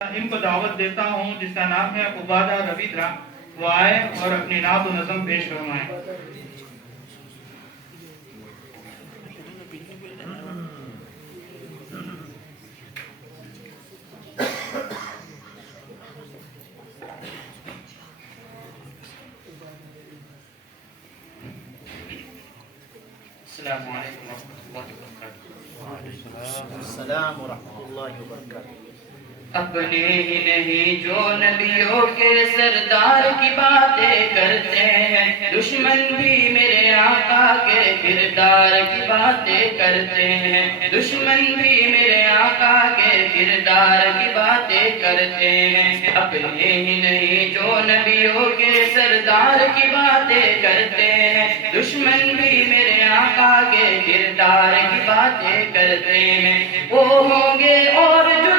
ان کو دعوت دیتا ہوں جس کا نام ہے عبادہ ربیندرا، وہ آئے اور اپنی نعت و نظم پیش فرمائیں۔ السلام علیکم ورحمۃ اللہ وبرکاتہ۔ السلام ورحمۃ اللہ وبرکاتہ۔ اپنے ہی نہیں جو نبیوں کے سردار کی باتیں کرتے ہیں، دشمن بھی میرے آقا کے کردار کی باتیں کرتے ہیں، دشمن بھی میرے آقا کے کردار کی باتیں کرتے ہیں۔ اپنے ہی نہیں جو نبیوں کے سردار کی باتیں کرتے ہیں، دشمن بھی میرے آقا کے کردار کی باتیں کرتے ہیں۔ وہ ہوں گے اور جو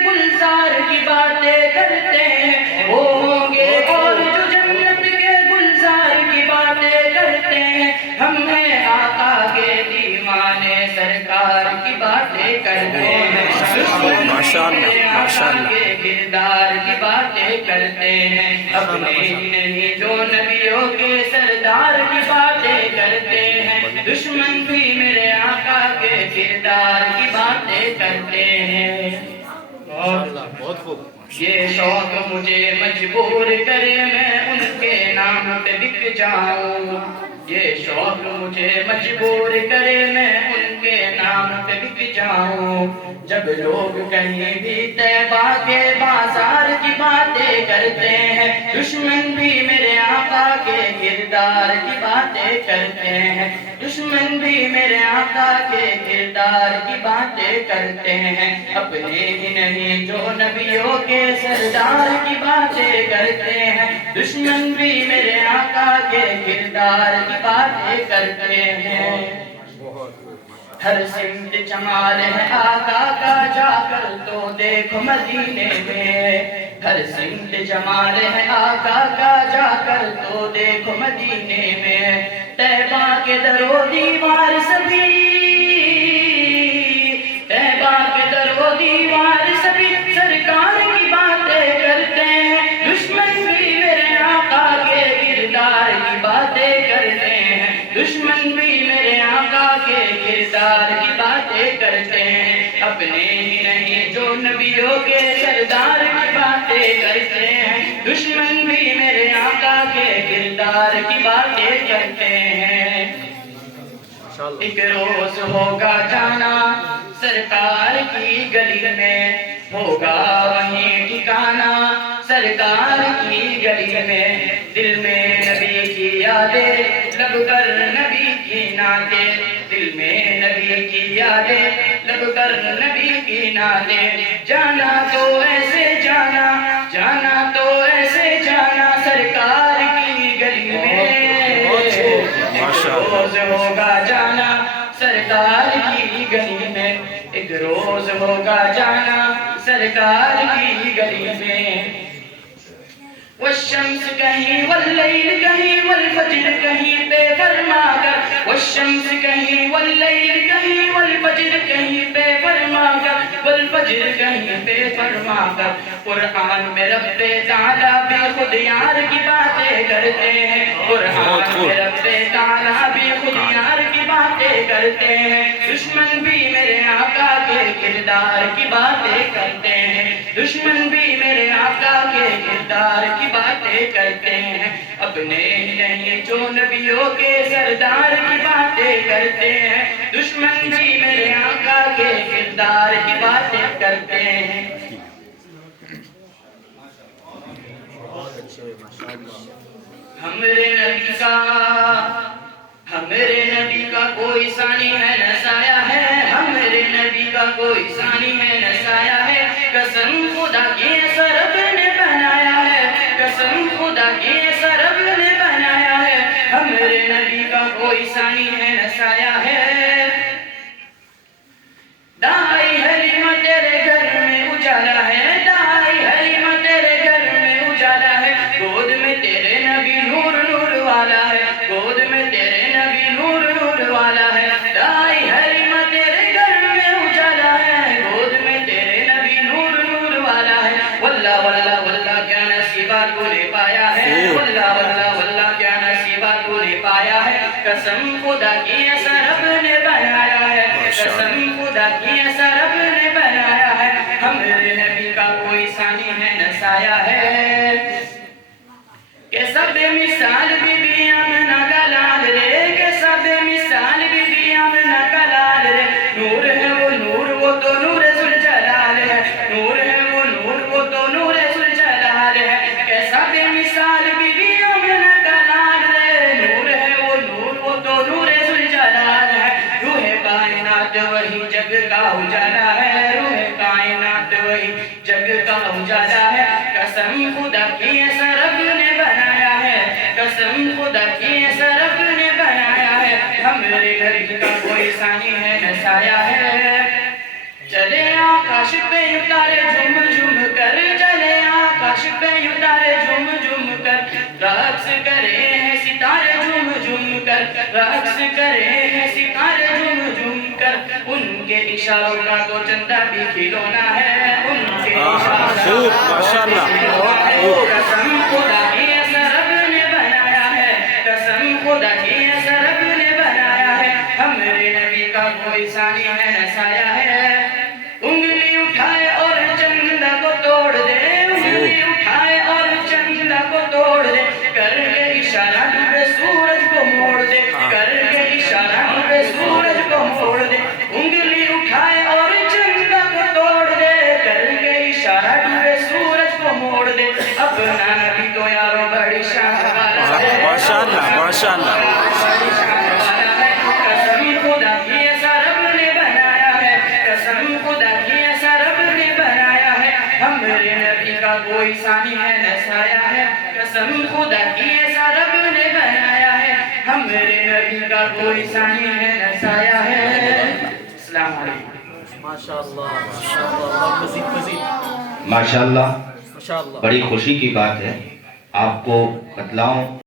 گلزار کی باتیں کرتے ہیں، وہ ہوں گے اور جو جنت کے گلزار کی باتیں کرتے ہیں۔ ہم ہیں آقا کے دیوانے، سرکار کی باتیں کرتے ہیں، آقا کے کردار کی باتیں کرتے ہیں۔ اپنے ہی نہیں جو نبیوں کے سردار کی باتیں کرتے ہیں، دشمن بھی میرے آقا کے کردار کی باتیں کرتے ہیں۔ بہت خوب۔ یہ شوق مجھے مجبور کرے میں ان کے نام پہ بک جاؤں، یہ شوق مجھے مجبور کرے میں ان کے نام پہ بک جاؤں۔ جب لوگ کہیں بھی طیبہ کے بازار کی باتیں کرتے ہیں، دشمن بھی میرے آقا کے کردار کی باتیں کرتے ہیں، دشمن بھی میرے آقا کے کردار کی باتیں کرتے ہیں۔ اپنے ہی نہیں جو نبیوں کے سردار کی باتیں کرتے ہیں، دشمن بھی میرے آقا کے کردار کی باتیں کرتے ہیں۔ ہر سمت جمال ہے آقا کا، جا کر تو دیکھو مدینے میں، ہر سمت جمال ہے آقا کا، جا کر تو دیکھو مدینے میں۔ طیبہ کے در و دیوار سبھی، طیبہ کے در و دیوار سبھی سرکار کی باتیں کرتے ہیں، دشمن بھی میرے آقا کے کردار کی باتیں کرتے ہیں، دشمن بھی میرے آقا کے کردار کی باتیں کرتے ہیں۔ اپنے ہی نہیں جو نبیوں کے سردار کی باتیں کرتے ہیں، دشمن بھی میرے آقا کے کردار کی باتیں کرتے ہیں۔ ایک روز ہوگا جانا سرکار کی گلی میں، ہوگا وہیں ٹھکانا سرکار کی گلی میں۔ دل میں نبی کی یادیں، لب پر نبی کی نعتیں، دل میں نبی کی یادیں، لب پر نبی کی نعتیں۔ جانا تو ایسے جانا، جانا تو ایسے جانا سرکار کی گلی میں۔ روز ہوگا جانا سرکار کی گلی میں، ایک روز ہوگا جانا سرکار کی گلی میں۔ والشمس کہیں واللیل کہیں والفجر کہیں پہ فرما کر، والشمس کہیں واللیل کہیں والفجر کہیں پہ فرما کر، والفجر کہیں پہ فرما کر۔ قرآن میں رب تعالیٰ بھی خود یار کی باتیں کرتے ہیں، قرآن میں رب تعالیٰ بھی خود یار کی باتیں کرتے ہیں، دشمن بھی میرے آقا کے کردار کی باتیں کرتے ہیں، دشمن بھی میرے آقا کے کردار کی باتیں کرتے ہیں۔ اپنے ہی نہیں جو نبیوں کے سردار کی باتیں کرتے ہیں، دشمن بھی میرے آقا کے کردار کی باتیں کرتے ہیں۔ ہمارے نبی کا، ہمارے نبی کا کوئی ثانی ہے نہ سایہ ہے، ہمارے نبی کا کوئی ثانی ہے نہ سایہ ہے۔ قسم خدا کی سرب نے بنایا ہے، قسم خدا کی سرب نے بنایا ہے، ہمارے نبی کا کوئی ثانی ہے نہ سایہ ہے۔ دائی حلیمہ تیرے گھر میں اجالا ہے، دائی حلیمہ تیرے گھر میں اجالا ہے، گود میں تیرے نبی نور نور والا ہے، گود میں تیرے نبی نور نور والا ہے۔ دائی حلیمہ تیرے گھر میں اجالا ہے، گود میں تیرے نبی نور نور والا ہے۔ واللہ واللہ واللہ کیا نصیبہ تو نے پایا ہے، قسم خدا کی ایسا رب نے بنایا ہے، قسم خدا کی ایسا رب نے بنایا ہے، ہمارے نبی کا کوئی ثانی ہے نہ سایہ ہے، کہ سب مثال بی بی آمنہ کا لال رے، کہ سب مثال بی بی آمنہ کا لال رے، نور ہے وہ نور، وہ تو نور ذوالجلال ہے، نور ہے وہ نور، وہ تو نور ذوالجلال ہے، کہ سب مثال بی بی آمنہ کا لال رے، نور ہے وہ نور، وہ تو نور ذوالجلال ہے، روح کائنات وہی جگ کا اجالا ہے، روح کائنات وہی جگ کا اجالا ہے، قسم خدا کی ایسا رب نے بنایا ہے، قسم خدا کی ایسا رب نے بنایا ہے، ہمارے نبی کا کوئی ثانی ہے نہ سایہ ہے، چلے آکاش پہ اتارے جھوم جھوم کر، چلے آکاش پہ اتارے جھوم جھوم کر، رقص کرے ہیں ستارے جھوم جھوم کر، رقص کرے ہیں ستارے جھوم جھوم کر، ان کے اشاروں کا تو چندہ بھی کھلونا ہے، ان کے اشاروں کا خوب ماشاءاللہ قسم خدا کی ایسا رب نے بنایا ہے، قسم خدا کی ایسا رب نے بنایا ہے، ہمارے نبی کا کوئی ثانی ہے نہ سایہ ہے، انگلی اٹھائے اور چندہ کو توڑ دے، انگلی اٹھائے اور چندہ کو توڑ دے، کر کے اشارہ ڈوبے سورج کو موڑ دے، کر کے اشارہ ڈوبے سورج کو موڑ دے، انگلی اٹھائے اور چندہ کو توڑ دے، کر کے اشارہ ڈوبے سورج کو موڑ دے، اپنا نبی تو یارو بڑی شان والا ہے، ماشاءاللہ ماشاءاللہ بڑی شان والا ہے، قسم خدا کی ایسا رب نے بنایا ہے، قسم خدا کی ایسا رب نے بنایا ہے، ہمارے نبی کا کوئی ثانی ہے نہ سایہ ہے، قسم خدا کی ایسا رب نے بنایا ہے، ہمارے نبی کا کوئی ثانی ہے نہ سایہ ہے، السلام علیکم۔ ماشاءاللہ ماشاءاللہ مزید مزید ماشاءاللہ ماشاءاللہ بڑی خوشی کی بات ہے، آپ کو بتلاؤں